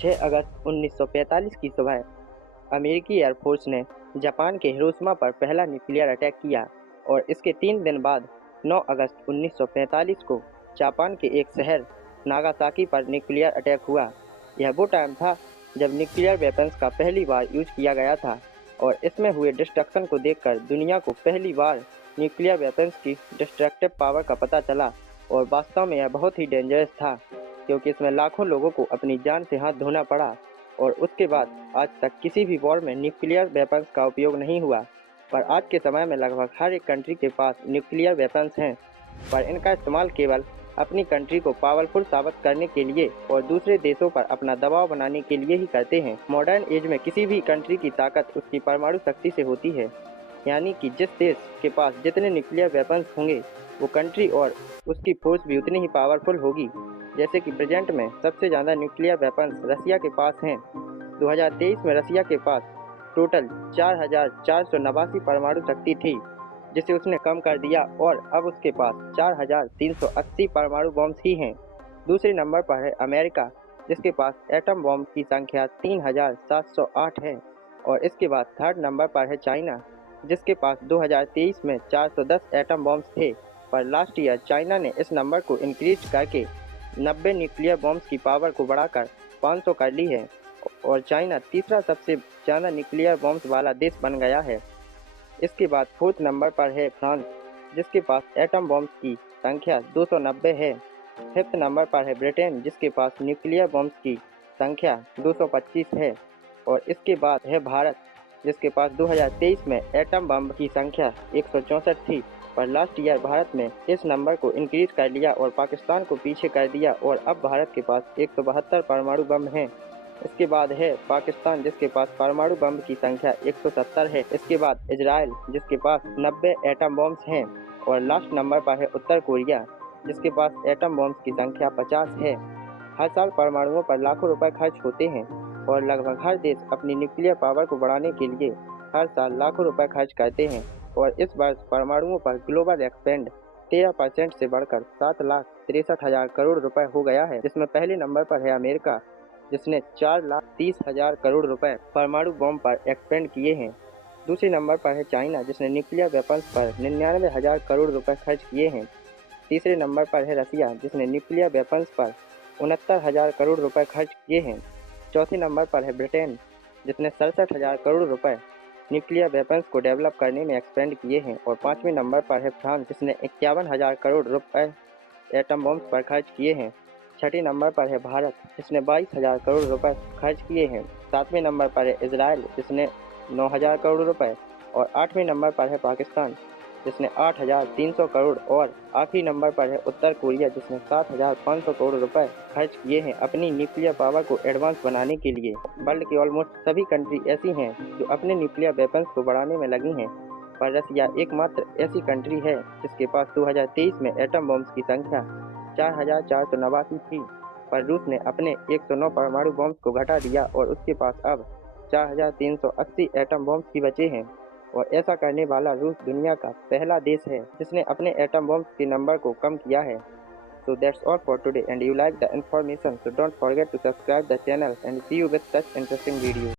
6 अगस्त 1945 की सुबह अमेरिकी एयरफोर्स ने जापान के हिरोशिमा पर पहला न्यूक्लियर अटैक किया और इसके 3 दिन बाद 9 अगस्त 1945 को जापान के एक शहर नागासाकी पर न्यूक्लियर अटैक हुआ। यह वो टाइम था जब न्यूक्लियर वेपन्स का पहली बार यूज किया गया था और इसमें हुए डिस्ट्रक्शन को देखकर दुनिया को पहली बार न्यूक्लियर वेपन्स की डिस्ट्रक्टिव पावर का पता चला और वास्तव में यह बहुत ही डेंजरस था क्योंकि इसमें लाखों लोगों को अपनी जान से हाथ धोना पड़ा और उसके बाद आज तक किसी भी वॉर में न्यूक्लियर वेपन्स का उपयोग नहीं हुआ। पर आज के समय में लगभग हर एक कंट्री के पास न्यूक्लियर वेपन्स हैं, पर इनका इस्तेमाल केवल अपनी कंट्री को पावरफुल साबित करने के लिए और दूसरे देशों पर अपना दबाव बनाने के लिए ही करते हैं। मॉडर्न एज में किसी भी कंट्री की ताकत उसकी परमाणु शक्ति से होती है, यानी कि जिस देश के पास जितने न्यूक्लियर वेपन्स होंगे वो कंट्री और उसकी फोर्स भी उतनी ही पावरफुल होगी। जैसे कि प्रेजेंट में सबसे ज़्यादा न्यूक्लियर वेपन्स रसिया के पास हैं। 2023 में रसिया के पास टोटल 4,489 परमाणु शक्ति थी, जिसे उसने कम कर दिया और अब उसके पास 4,380 परमाणु बॉम्ब ही हैं। दूसरे नंबर पर है अमेरिका, जिसके पास एटम बॉम्ब की संख्या 3,708 है और इसके बाद थर्ड नंबर पर है चाइना, जिसके पास 2023 में 410 एटम बॉम्ब्स थे, पर लास्ट ईयर चाइना ने इस नंबर को इंक्रीज करके 90 न्यूक्लियर बॉम्ब्स की पावर को बढ़ाकर 500 कर ली है और चाइना तीसरा सबसे ज़्यादा न्यूक्लियर बॉम्ब्स वाला देश बन गया है। इसके बाद फोर्थ नंबर पर है फ्रांस, जिसके पास एटम बॉम्ब्स की संख्या 290 है। फिफ्थ नंबर पर है ब्रिटेन, जिसके पास न्यूक्लियर बॉम्ब्स की संख्या 225 है और इसके बाद है भारत, जिसके पास 2023 में एटम बम की संख्या 164 थी, पर लास्ट ईयर भारत ने इस नंबर को इंक्रीज कर लिया और पाकिस्तान को पीछे कर दिया और अब भारत के पास 172 परमाणु बम हैं। इसके बाद है पाकिस्तान, जिसके पास परमाणु बम की संख्या 170 है। इसके बाद इजराइल, जिसके पास 90 एटम बॉम्ब्स हैं और लास्ट नंबर पर है उत्तर कोरिया, जिसके पास एटम बॉम्ब्स की संख्या 50 है। हर साल परमाणुओं पर लाखों रुपए खर्च होते हैं और लगभग हर देश अपनी न्यूक्लियर पावर को बढ़ाने के लिए हर साल लाखों रुपए खर्च करते हैं और इस वर्ष परमाणुओं पर ग्लोबल एक्सपेंड 13% से बढ़कर 7,63,000 करोड़ रुपए हो गया है, जिसमें पहले नंबर पर है अमेरिका, जिसने 4,30,000 करोड़ रुपए परमाणु बॉम्ब पर एक्सपेंड किए हैं। दूसरे नंबर पर है चाइना, जिसने न्यूक्लियर वेपन्स पर 99,000 करोड़ रुपए खर्च किए हैं। तीसरे नंबर पर है रसिया, जिसने न्यूक्लियर वेपन्स पर 69,000 करोड़ रुपए खर्च किए हैं। चौथे नंबर पर है ब्रिटेन, जिसने 67,000 करोड़ रुपए न्यूक्लियर वेपन्स को डेवलप करने में एक्सपेंड किए हैं और पाँचवें नंबर पर है फ्रांस, जिसने 51,000 करोड़ रुपए एटम बॉम्ब्स पर खर्च किए हैं। छठे नंबर पर है भारत, जिसने 22,000 करोड़ रुपए खर्च किए हैं। सातवें नंबर पर है इजराइल, जिसने 9,000 करोड़ रुपए और आठवें नंबर पर है पाकिस्तान, जिसने 8,300 करोड़ और आखिरी नंबर पर है उत्तर कोरिया, जिसने 7,500 करोड़ रुपए खर्च किए हैं अपनी न्यूक्लियर पावर को एडवांस बनाने के लिए। वर्ल्ड की ऑलमोस्ट सभी कंट्री ऐसी हैं जो अपने न्यूक्लियर वेपन्स को बढ़ाने में लगी हैं, पर रसिया एकमात्र ऐसी कंट्री है जिसके पास 2023 में एटम बॉम्ब्स की संख्या 4,489 थी, पर रूस ने अपने 109 परमाणु बॉम्ब्स को घटा दिया और उसके पास अब 4,380 एटम बॉम्ब्स ही बचे हैं और ऐसा करने वाला रूस दुनिया का पहला देश है जिसने अपने एटम बॉम्ब्स के नंबर को कम किया है। So that's all for today and you like the information, so don't forget to subscribe the channel and see you with such interesting videos.